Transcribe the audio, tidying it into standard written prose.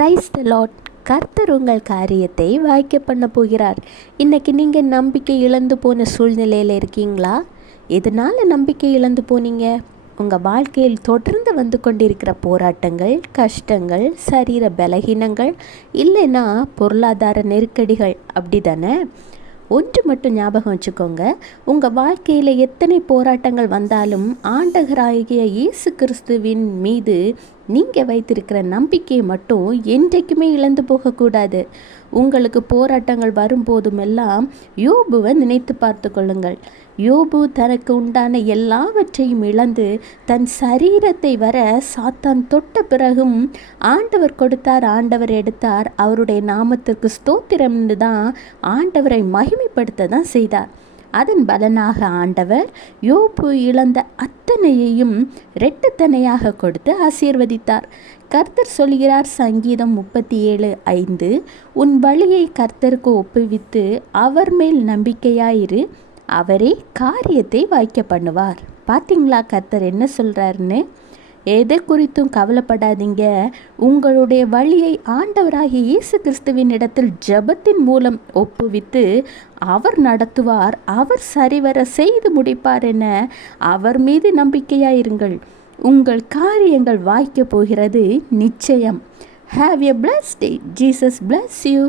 Praise the Lord. கர்த்தர் உங்கள் காரியத்தை வாய்க்க பண்ண போகிறார். இன்றைக்கி நீங்கள் நம்பிக்கை இழந்து போன சூழ்நிலையில் இருக்கீங்களா? எதனால் நம்பிக்கை இழந்து போனீங்க? உங்கள் வாழ்க்கையில் தொடர்ந்து வந்து கொண்டிருக்கிற போராட்டங்கள், கஷ்டங்கள், சரீர பலகீனங்கள், இல்லைன்னா பொருளாதார நெருக்கடிகள், அப்படி தானே? ஒன்று மட்டும் ஞாபகம் வச்சுக்கோங்க, உங்கள் வாழ்க்கையில் எத்தனை போராட்டங்கள் வந்தாலும் ஆண்டவராகிய இயேசு கிறிஸ்துவின் மீது நீங்கள் வைத்திருக்கிற நம்பிக்கையை மட்டும் என்றைக்குமே இழந்து போகக்கூடாது. உங்களுக்கு போராட்டங்கள் வரும்போதுமெல்லாம் யோபுவை நினைத்து பார்த்து கொள்ளுங்கள். யோபு தனக்கு உண்டான எல்லாவற்றையும் இழந்து தன் சரீரத்தை வர சாத்தான் தொட்ட பிறகும் ஆண்டவர் கொடுத்தார், ஆண்டவர் எடுத்தார், அவருடைய நாமத்திற்கு ஸ்தோத்திரம்னு தான் ஆண்டவரை மகிமைப்படுத்த தான் செய்தார். அதன் பலனாக ஆண்டவர் யோபு இழந்த அத்தனையையும் இரட்டத்தனையாக கொடுத்து ஆசீர்வதித்தார். கர்த்தர் சொல்கிறார், சங்கீதம் 37:5, உன் வழியை கர்த்தருக்கு ஒப்புவித்து அவர் மேல் நம்பிக்கையாயிரு, அவரே காரியத்தை வாய்க்க பண்ணுவார். பார்த்தீங்களா கர்த்தர் என்ன சொல்கிறாருன்னு? எதை குறித்தும் கவலைப்படாதீங்க. உங்களுடைய வழியை ஆண்டவராகிய இயேசு கிறிஸ்துவின் இடத்தில் ஜெபத்தின் மூலம் ஒப்புவித்து அவர் நடத்துவார், அவர் சரிவர செய்து முடிப்பார் என அவர் மீது நம்பிக்கையாயிருங்கள். உங்கள் காரியங்கள் வாய்க்க போகிறது நிச்சயம். Have a blessed day. Jesus bless you.